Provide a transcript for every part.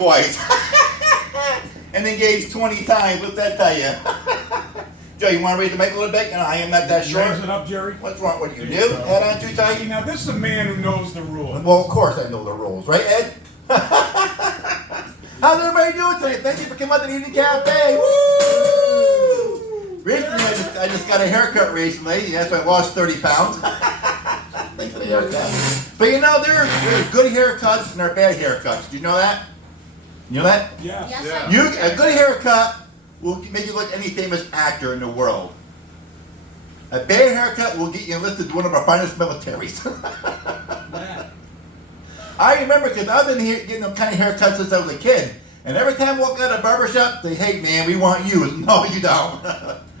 twice. And engaged 20 times. What's that tell you? Joe, you want to raise the mic a little bit? You know, I am not that short. Raise it up, Jerry. What's wrong with you? Do? Head on too tight? See, now this is a man who knows the rules. Well, of course I know the rules. Right, Ed? How's everybody doing today? Thank you for coming out to the Evening Cafe. Woo! Recently, I just got a haircut recently. Yes, I lost 30 pounds. Thanks for the haircut. But you know, there are good haircuts and there are bad haircuts. Do you know that? You know that? Yes. Yes. A good haircut will make you look any famous actor in the world. A bad haircut will get you enlisted to one of our finest militaries. I remember because I've been here getting them kind of haircuts since I was a kid. And every time I walk out of a barbershop, they, hey man, we want you. No, you don't.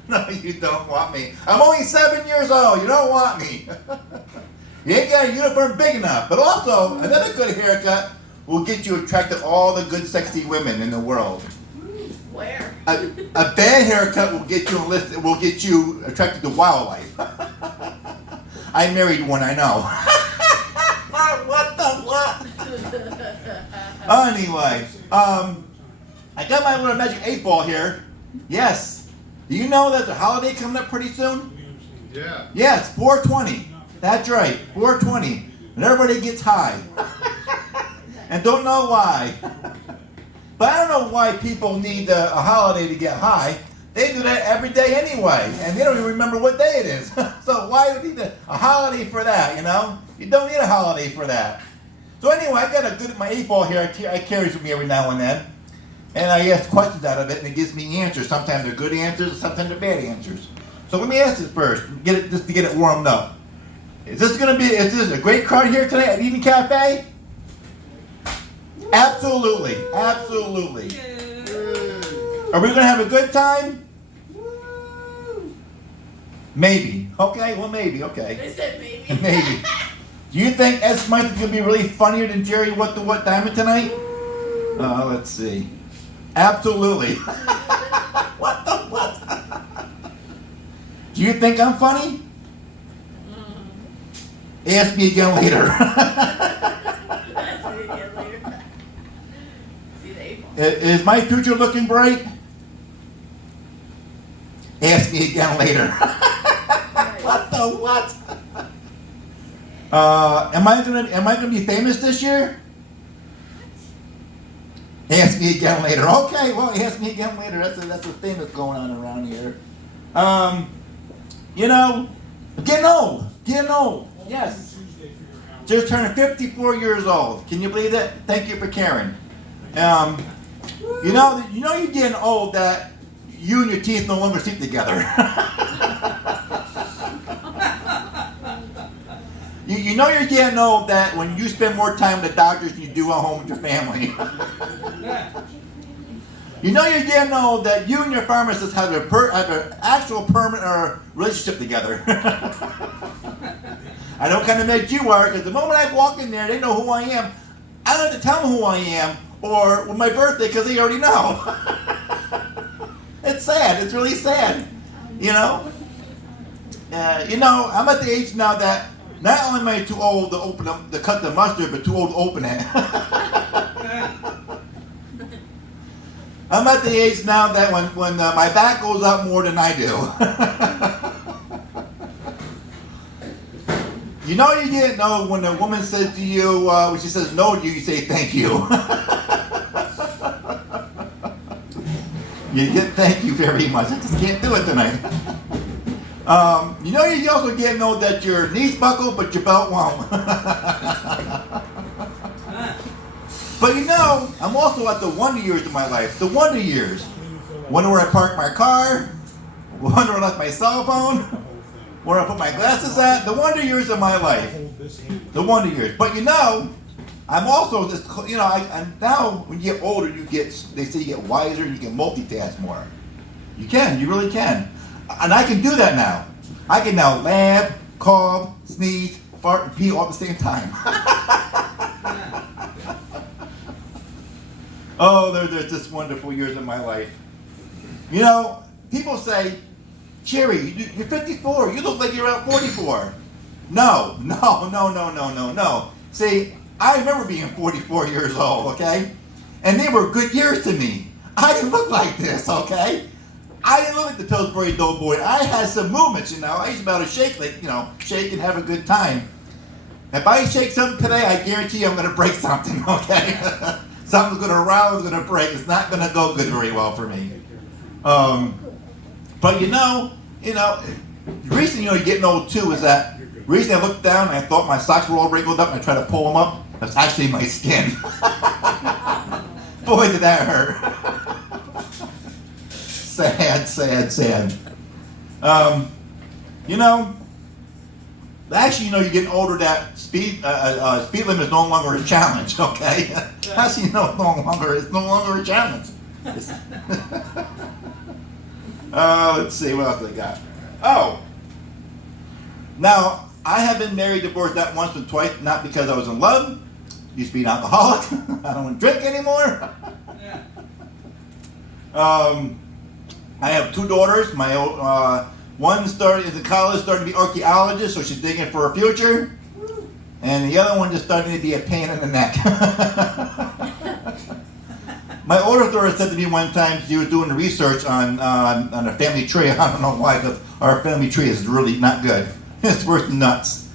No, you don't want me. I'm only 7 years old. You don't want me. You ain't got a uniform big enough. But also, another good haircut will get you attracted to all the good, sexy women in the world. Where? A bad haircut will get you enlisted. Will get you attracted to wildlife. I married one. I know. What the what? Anyway, I got my little magic 8 ball here. Yes. Do you know that the holiday coming up pretty soon? Yeah. Yes, 420. That's right, 420. And everybody gets high. And don't know why. But I don't know why people need a holiday to get high. They do that every day anyway, and they don't even remember what day it is. So why do you need a holiday for that, you know? You don't need a holiday for that. So anyway, I got my 8 ball here. I carry it with me every now and then. And I ask questions out of it, and it gives me answers. Sometimes they're good answers, and sometimes they're bad answers. So let me ask this first, just to get it warmed up. Is this a great crowd here today at Evening Cafe? Absolutely, absolutely. Are we going to have a good time? Maybe. Okay, well maybe, okay. I said maybe. Maybe. Do you think Ed Smythe is going to be really funnier than Jerry What Dymond tonight? Let's see. Absolutely. What the what? Do you think I'm funny? Ask me again later. That's what we get later. See the 8 ball. Is my future looking bright? Ask me again later. What the what? Am I gonna be famous this year? Ask me again later. Okay, well, ask me again later. That's the thing that's going on around here. You know, getting old. Yes. Just turning 54 years old. Can you believe that? Thank you for caring. You know you're getting old that you and your teeth no longer sleep together. You know you're getting old that when you spend more time with the doctors than you do at home with your family. You know you're getting old that you and your pharmacist have an actual permanent relationship together. I know what kind of mad you are, because the moment I walk in there, they know who I am. I don't have to tell them who I am or with my birthday, because they already know. It's sad. It's really sad. You know? I'm at the age now that not only am I too old to cut the mustard, but too old to open it. I'm at the age now that when my back goes up more than I do. You know you didn't know when a woman says to you, when she says no to you, you say thank you. You get thank you very much. I just can't do it tonight. You know you also get know that your knees buckle, but your belt won't. But you know, I'm also at the wonder years of my life. The wonder years. Wonder where I park my car. Wonder where I left my cell phone. Where I put my glasses at. The wonder years of my life. The wonder years. But you know, I'm also just, I'm now when you get older, they say you get wiser, you can multitask more. You can, you really can. And I can do that now. I can now laugh, cough, sneeze, fart, and pee all at the same time. Oh, there's just wonderful years of my life. You know, people say, Jerry, you're 54. You look like you're around 44. No. See, I remember being 44 years old, okay? And they were good years to me. I didn't look like this, okay? I didn't look like the Pillsbury Doughboy. I had some movements, you know. I used to be able to shake, like, you know, shake and have a good time. If I shake something today, I guarantee you I'm going to break something, okay? Something's going to rattle, it's going to break. It's not going to go good very well for me. But you know, the reason, you know, you're getting old too is that recently I looked down and I thought my socks were all wrinkled up and I tried to pull them up. That's actually my skin. Boy, did that hurt. Sad, sad, sad. You know, actually, you know, you're getting older. That speed limit is no longer a challenge. Okay, actually, it's no longer a challenge. Let's see what else I got. Oh, now I have been married, divorced not once but twice, not because I was in love. Used to be an alcoholic. I don't want to drink anymore. I have two daughters. My one started in college, starting to be archaeologist, so she's digging for her future. And the other one just starting to be a pain in the neck. My older daughter said to me one time, she was doing research on a family tree. I don't know why, but our family tree is really not good. It's worse than nuts.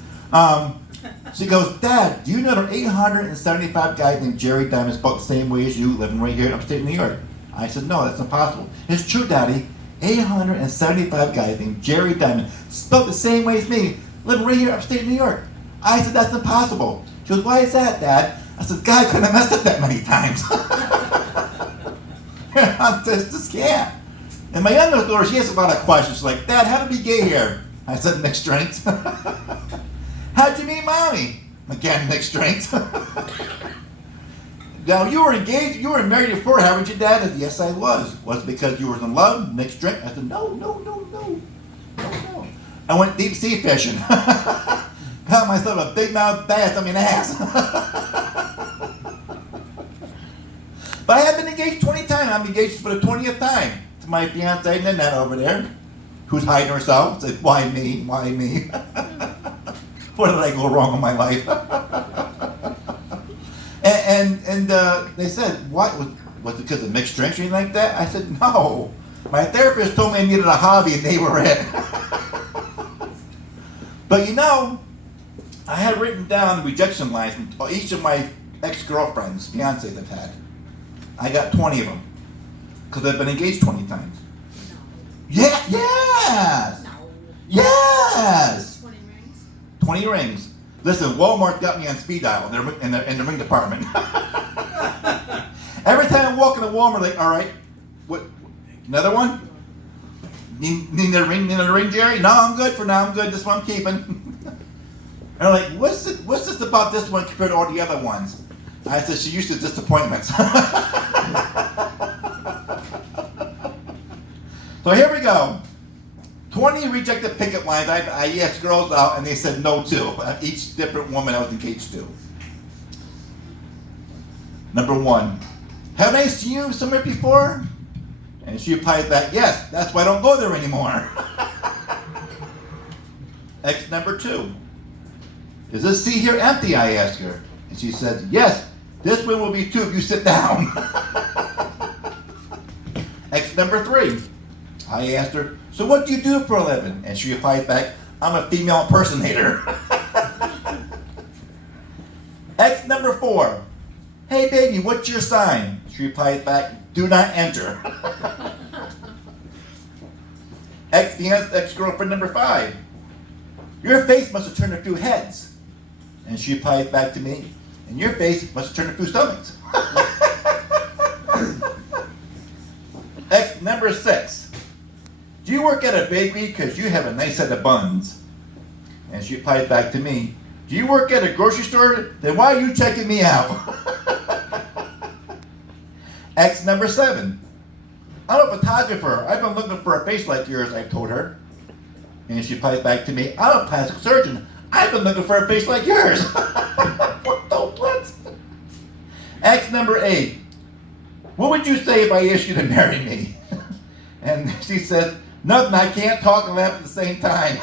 She goes, Dad, do you know there are 875 guys named Jerry Dymond spelled the same way as you, living right here in upstate New York? I said, no, that's impossible. It's true, Daddy. 875 guys named Jerry Dymond spelled the same way as me, living right here in upstate New York. I said, that's impossible. She goes, why is that, Dad? I said, God couldn't have messed up that many times. I just can't. And my youngest daughter, she has a lot of questions. She's like, Dad, how did we get here? I said, mixed strength. How'd you meet Mommy? Again, mixed strength. Now, you were engaged, you were married before, haven't you, Dad? I said, yes, I was. Was it because you were in love, mixed drink? I said, no. I went deep sea fishing. Got myself a big mouth bass, ass. But I have been engaged 20 times. I'm engaged for the 20th time to my fiancée, Nanette, over there, who's hiding herself. Said, why me? Where did I go wrong in my life? and they said, what? Was it because of mixed drinks or anything like that? I said, no. My therapist told me I needed a hobby and they were it. But you know, I had written down rejection lines from each of my ex-girlfriends, fiancés I've had. I got 20 of them. Because I've been engaged 20 times. Yeah, yes! No. Yes! 20 rings? 20 rings. Listen, Walmart got me on speed dial in the ring department. Every time I walk into Walmart, like, all right, what? Another one? Need a ring, Jerry? No, I'm good for now. I'm good. This one I'm keeping. And they're like, what's this about this one compared to all the other ones? I said, she used to disappointments. So here we go. 20 rejected pickup lines. I asked girls out and they said no to. Each different woman I was engaged to. Number 1. Have I seen you somewhere before? And she replied back, yes, that's why I don't go there anymore. Ex number 2. Is this seat here empty? I asked her. And she said, yes, this one will be too if you sit down. Ex number 3. I asked her, so what do you do for a living? And she replied back, I'm a female impersonator. Ex number 4. Hey baby, what's your sign? She replied back, do not enter. Ex-girlfriend number 5. Your face must have turned a few heads. And she replied back to me, and your face must have turned a few stomachs. Ex number 6. Do you work at a bakery because you have a nice set of buns? And she replied back to me, do you work at a grocery store? Then why are you checking me out? Ex number 7. I'm a photographer. I've been looking for a face like yours, I told her. And she replied back to me, I'm a plastic surgeon. I've been looking for a face like yours. What the what? Ex number 8. What would you say if I asked you to marry me? And she said, nothing, I can't talk and laugh at the same time.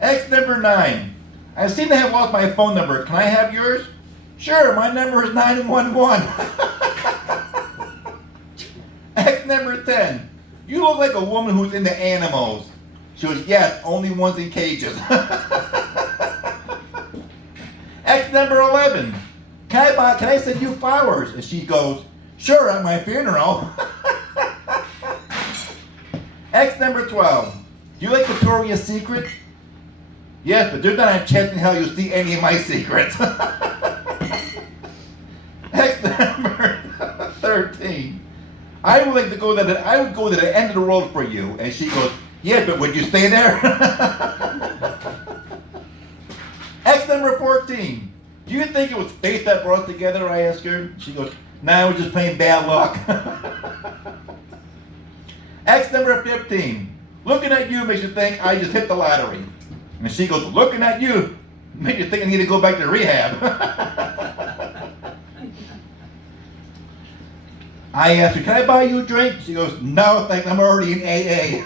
Ex number 9. I seem to have lost my phone number. Can I have yours? Sure, my number is 911. X number 10. You look like a woman who's into animals. She goes, yes, only ones in cages. X number 11. Can I send you flowers? And she goes, sure, at my funeral. X number 12. Do you like Victoria's Secret? Yes, but there's not a chance in hell you'll see any of my secrets. X number 13. I would like to go to the end of the world for you. And she goes, yeah, but would you stay there? X number 14. Do you think it was fate that brought us together? I asked her. She goes, nah, we're just playing bad luck. X number 15. Looking at you makes you think I just hit the lottery. And she goes, looking at you makes you think I need to go back to rehab. I asked her, can I buy you a drink? She goes, no, thanks, I'm already in AA.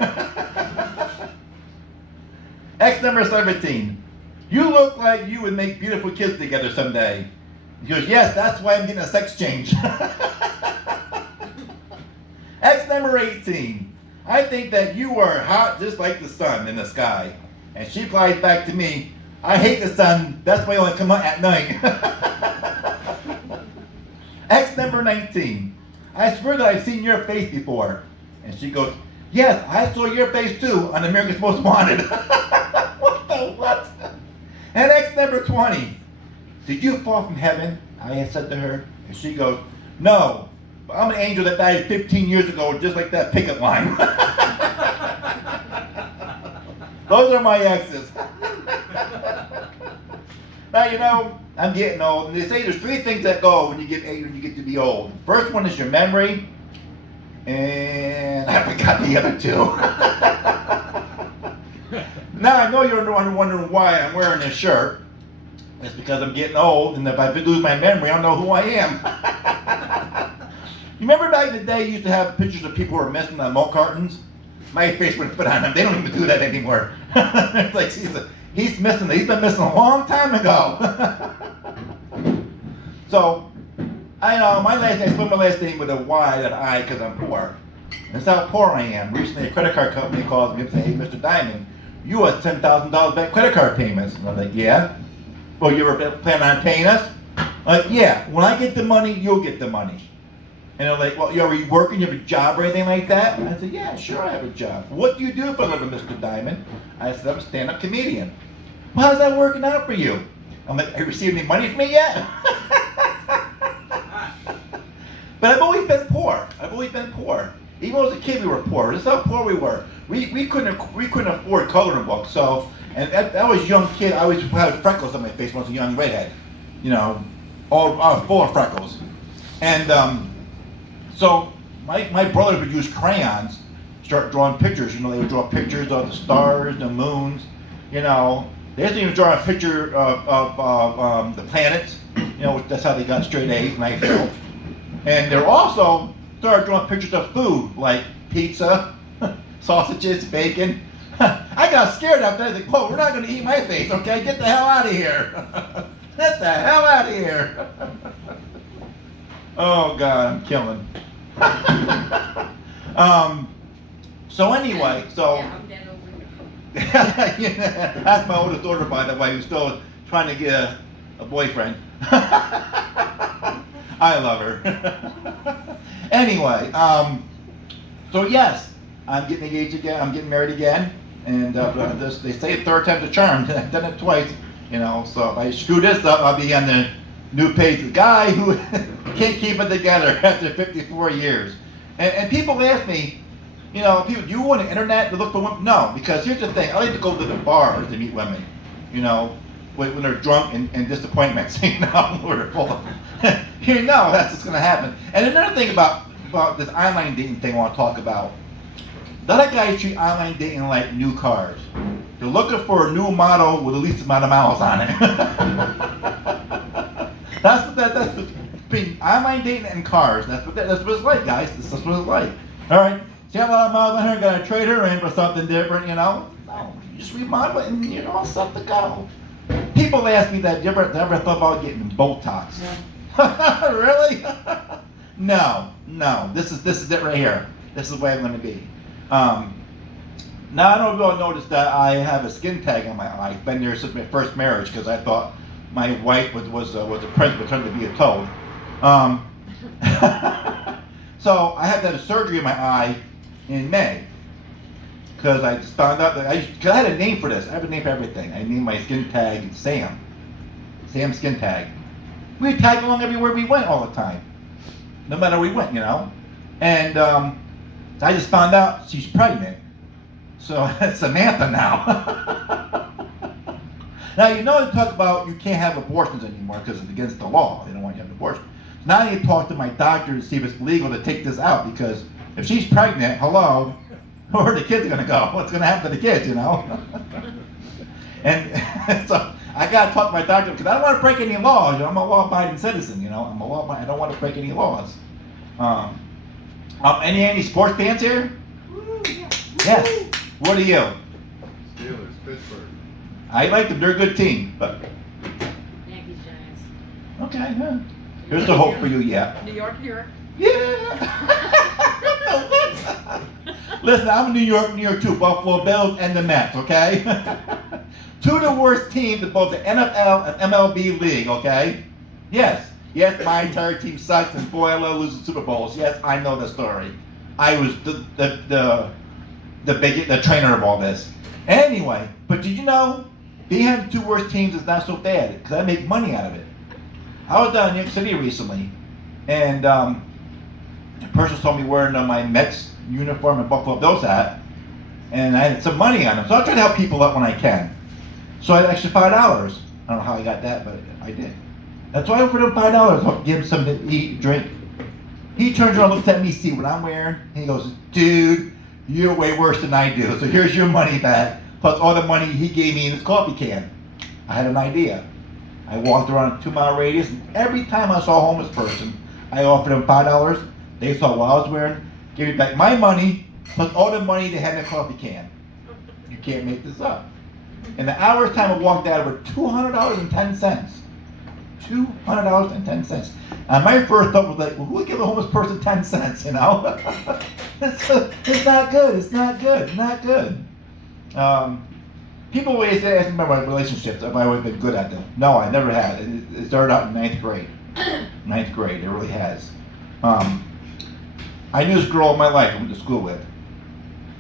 X number 17. You look like you would make beautiful kids together someday. He goes, yes, that's why I'm getting a sex change. X number 18. I think that you are hot just like the sun in the sky. And she replies back to me, I hate the sun, that's why I only come out at night. X number 19. I swear that I've seen your face before. And she goes, yes, I saw your face too on America's Most Wanted. What the what? And X number 20. Did you fall from heaven? I had said to her. And she goes, no, but I'm an angel that died 15 years ago, just like that picket line. Those are my exes. Now, you know, I'm getting old, and they say there's 3 things that go when you get to be old. First one is your memory, and I forgot the other 2. Now, I know you're wondering why I'm wearing this shirt. It's because I'm getting old, and if I lose my memory, I don't know who I am. You remember back in the day, you used to have pictures of people who were missing on milk cartons? My face would put on them. They don't even do that anymore. It's like, he's missing. He's been missing a long time ago. So, I know, I spell my last name with a Y, not I, because I'm poor. That's how poor I am. Recently, a credit card company calls me and says, hey, Mr. Dymond, you owe $10,000 back credit card payments. And I'm like, yeah. Well, you were planning on paying us? Like, yeah. When I get the money, you'll get the money. And they're like, well, are you working? You have a job or anything like that? And I said, yeah, sure, I have a job. What do you do for a living, Mr. Dymond? I said, I'm a stand-up comedian. Well, how's that working out for you? I'm like, have you received any money from me yet? But I've always been poor. Even when I was a kid, we were poor. This is how poor we were. We couldn't afford coloring books. So, and I was a young kid. I always had freckles on my face when I was a young redhead. You know, all full of freckles. And so my brothers would use crayons, start drawing pictures. You know, they would draw pictures of the stars, the moons. You know, they didn't even draw a picture of the planets. You know, that's how they got straight A's, nice help. And they're also started drawing pictures of food, like pizza, sausages, bacon. I got scared after that. I was like, whoa, we're not going to eat my face, okay? Get the hell out of here. Get the hell out of here. Oh, God, I'm killing. So anyway, so... Yeah, I'm dead over here. Yeah, that's my oldest daughter, by the way, who's still trying to get a boyfriend. I love her. Anyway, so yes, I'm getting engaged again. I'm getting married again, and they say third time's a charm. I've done it twice, you know. So if I screw this up, I'll be on the new page. The guy who can't keep it together after 54 years. And people ask me, you know, people, do you want the internet to look for women? No, because here's the thing. I like to go to the bars to meet women, you know, when they're drunk and disappointments, you know, where they're full of. You know, that's what's going to happen. And another thing about this online dating thing I want to talk about. A lot of guys treat online dating like new cars. They're looking for a new model with the least amount of miles on it. That's between online dating and cars. That's what it's like, guys. That's what it's like. All right. See how a lot of miles on her, got to trade her in for something different, you know? No, you just remodel it and you're all set to go. People ask me that, ever thought about getting Botox? Really? No. This is it right here. This is the way I'm going to be. Now, I don't know if you all noticed that I have a skin tag on my eye. It's been there since my first marriage because I thought my wife was a prince but turned to be a toad. So I had to have surgery in my eye in May because I just found out that because I had a name for this. I have a name for everything. I named my skin tag Sam. Sam Skin Tag. We'd tag along everywhere we went all the time. No matter where we went, you know. And I just found out she's pregnant. So it's Samantha now. Now, you know, they talk about you can't have abortions anymore because it's against the law. They don't want you to have an abortion. So now I need to talk to my doctor to see if it's legal to take this out because if she's pregnant, hello, where are the kids going to go? What's going to happen to the kids, you know? And so I got to talk to my doctor because I don't want to break any laws. You know, I'm a law-abiding citizen, you know. I don't want to break any laws. Any sports fans here? Yes. What are you? Steelers, Pittsburgh. I like them. They're a good team, but Yankees, Giants. okay. Yeah. Here's the hope for you. Yeah. New York, New York. Yeah. Listen, I'm in New York too. Buffalo Bills and the Mets. Okay. Two of the worst teams in both the NFL and MLB league. Okay. Yes. My entire team sucks, and boy, I love losing Super Bowls. Yes, I know the story. I was the trainer of all this. Anyway, but did you know, being having two worst teams is not so bad because I make money out of it. I was down in New York City recently, and a person saw me wearing my Mets uniform and Buffalo Bills hat, and I had some money on them. So I try to help people out when I can. So I had extra $5. I don't know how I got that, but I did. That's why I offered him $5. I'll give him something to eat, drink. He turns around, looks at me, see what I'm wearing, and he goes, "Dude, you're way worse than I do. So here's your money back, plus all the money he gave me in his coffee can." I had an idea. I walked around a 2-mile radius, and every time I saw a homeless person, I offered them $5. They saw what I was wearing, gave me back my money, plus all the money they had in the coffee can. You can't make this up. In the hour's time, I walked out over $200.10. $200.10. And my first thought was like, well, who would give a homeless person 10 cents, you know? It's not good. It's not good. Not good. People always ask me about my relationships. Have I always been good at them? No, I never had. It started out in 9th grade. 9th grade. It really has. I knew this girl all my life I went to school with.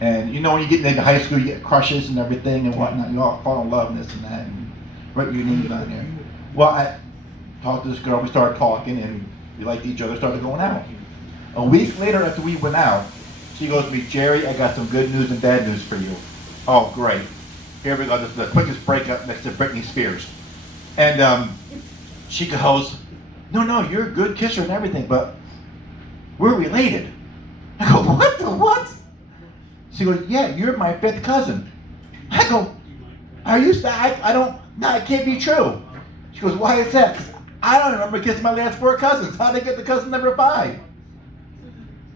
And you know, when you get into high school, you get crushes and everything and whatnot. You all fall in love and this and that. And write your names on there. Well, I talked to this girl. We started talking and we liked each other. Started going out. A week later, after we went out, she goes to me, "Jerry, I got some good news and bad news for you." Oh, great. Here we go. This is the quickest breakup next to Britney Spears. And she goes, No, you're a good kisser and everything, but we're related. I go, "What the what?" She goes, "Yeah, you're my 5th cousin." I go, "Are you? I don't. No, it can't be true." She goes, "Why is that?" "I don't remember kissing my last 4 cousins. How'd they get the cousin number 5?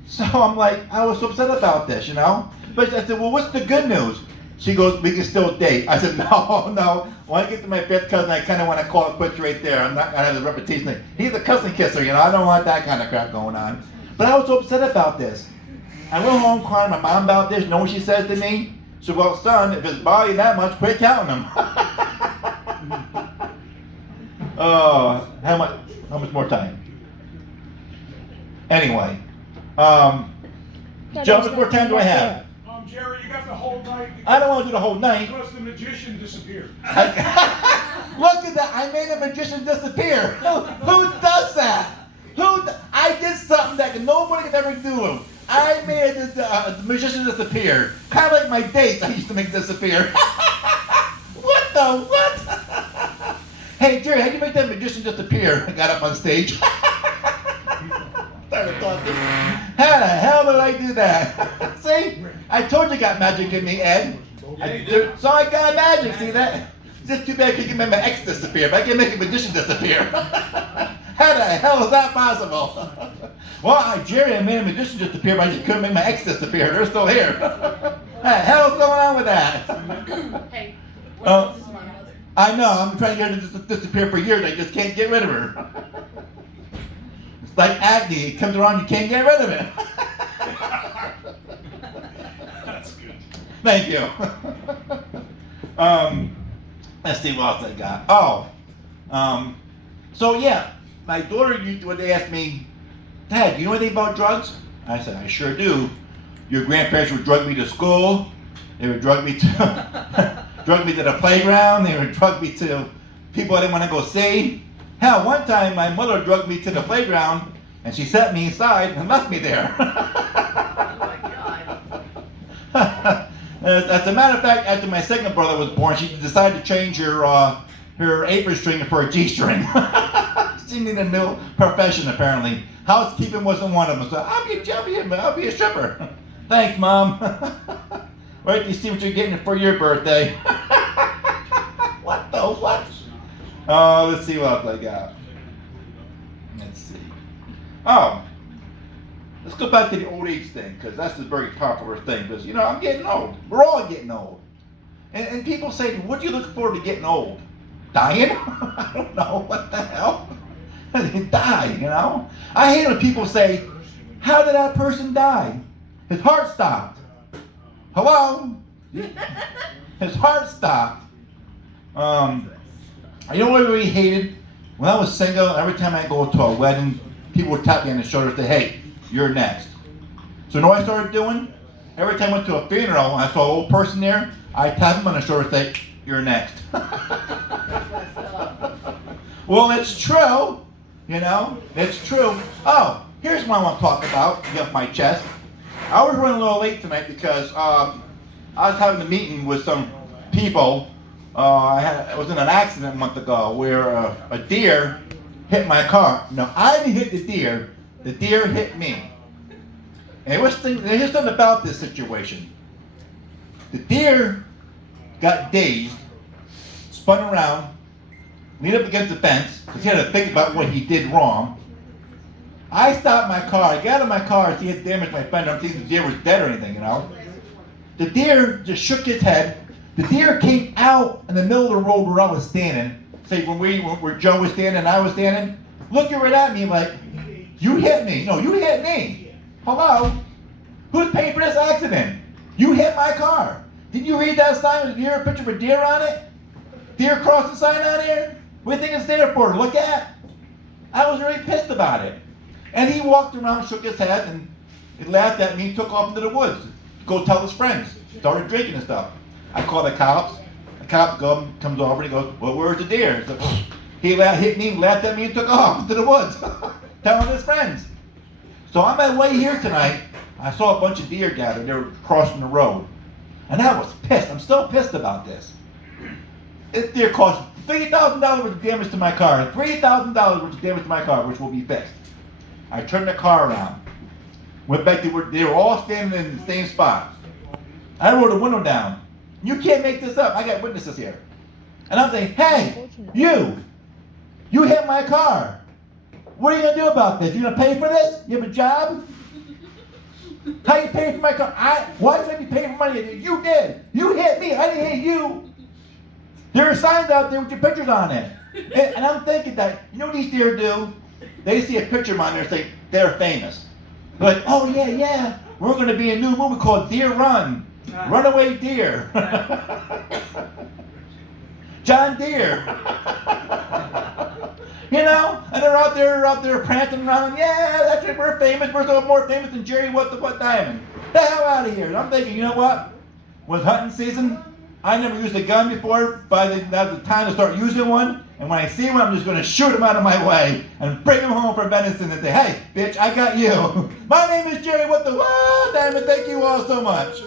So I'm like, I was so upset about this, you know. But I said, "Well, what's the good news?" She goes, "We can still date." I said, No. When I get to my 5th cousin, I kind of want to call it quits right there. I'm not going to have the reputation thing. He's a cousin kisser, you know. I don't want that kind of crap going on. But I was so upset about this. I went home crying to my mom about this. You know what she says to me? She said, "Well, son, if it's bothering you that much, quit counting them." Oh, how much more time? Anyway, John, how much more time do I have? Jerry, you got the whole night. I don't want to do the whole night. Because the magician disappeared. Look at that! I made a magician disappear. Who does that? I did something that nobody could ever do. I made the magician disappear. Kind of like my dates I used to make disappear. What the what? Hey Jerry, how'd you make that magician disappear? I got up on stage. Started talking. How the hell did I do that? See? I told you I got magic in me, Ed. So I got magic, see that? It's just too bad I can't make my ex disappear, but I can make a magician disappear. How the hell is that possible? Well, Jerry, I made a magician disappear, but I just couldn't make my ex disappear. They're still here. What the hell's going on with that? Hey, what else is my mother? I know, I'm trying to get her to disappear for years. I just can't get rid of her. It's like acne. It comes around, you can't get rid of it. That's good. Thank you. Let's see what else I got. Oh, so yeah, my daughter would ask me, Dad, do you know anything about drugs? I said, I sure do. Your grandparents would drug me to school. They would drug me to drug me to the playground. They would drug me to people I didn't want to go see. Hell, one time my mother drugged me to the playground and she set me inside and left me there. Oh my God. As a matter of fact, after my second brother was born, she decided to change her apron string for a G-string. She needed a new profession, apparently. Housekeeping wasn't one of them, so I'll be a stripper. Thanks, Mom. Wait till you see what you're getting for your birthday. What the what? Oh, let's see what else I got. Let's see. Oh, let's go back to the old age thing, because that's a very popular thing. Because, I'm getting old. We're all getting old. And people say, what do you look forward to getting old? Dying? I don't know. What the hell? Die, I hate when people say, how did that person die? His heart stopped. Hello? His heart stopped. You know what I really hated? When I was single, every time I go to a wedding, people would tap me on the shoulder and say, hey, you're next. So you know what I started doing? Every time I went to a funeral and I saw an old person there, I tap him on the shoulder and say, you're next. Well, it's true. It's true. Oh, here's what I want to talk about to get off my chest. I was running a little late tonight because I was having a meeting with some people. I was in an accident a month ago where a deer hit my car. No, I didn't hit the deer. The deer hit me. And there's something about this situation. The deer got dazed, spun around, leaned up against the fence because he had to think about what he did wrong. I stopped my car. I got out of my car to see it damaged my fender. I'm thinking the deer was dead or anything, The deer just shook his head. The deer came out in the middle of the road where I was standing. Say where Joe was standing and I was standing, looking right at me like, you hit me. No, you hit me. Hello? Who's paying for this accident? You hit my car. Didn't you read that sign with a picture of a deer on it? Deer crossing sign on there? What do you think it's there for? To look at? I was really pissed about it. And he walked around, shook his head, and he laughed at me, took off into the woods to go tell his friends. Started drinking and stuff. I called the cops. The cop comes over and he goes, well, where's the deer? So, he hit me, laughed at me, and took off into the woods, telling his friends. So on my way here tonight, I saw a bunch of deer gathered. They were crossing the road. And I was pissed. I'm still pissed about this. This deer cost $3,000 worth of damage to my car. $3,000 worth of damage to my car, which will be fixed. I turned the car around. Went back to where they were all standing in the same spot. I rolled the window down. You can't make this up. I got witnesses here. And I'm saying, hey, you hit my car. What are you going to do about this? You going to pay for this? You have a job? How you paying for my car? Why should I be paying for money? You did. You hit me. I didn't hit you. There are signs out there with your pictures on it. And I'm thinking that, you know what these deer do? They see a picture on there and say, they're famous. They're like, oh yeah, we're going to be in a new movie called Deer Run. Runaway Deer. John Deere. And they're out there prancing around. Yeah, that's right, we're famous. We're so more famous than Jerry What Dymond. The hell out of here. And I'm thinking, you know what? With hunting season, I never used a gun before. Now's the time to start using one. And when I see one, I'm just going to shoot him out of my way and bring him home for venison and say, hey, bitch, I got you. My name is Jerry What Dymond. Thank you all so much.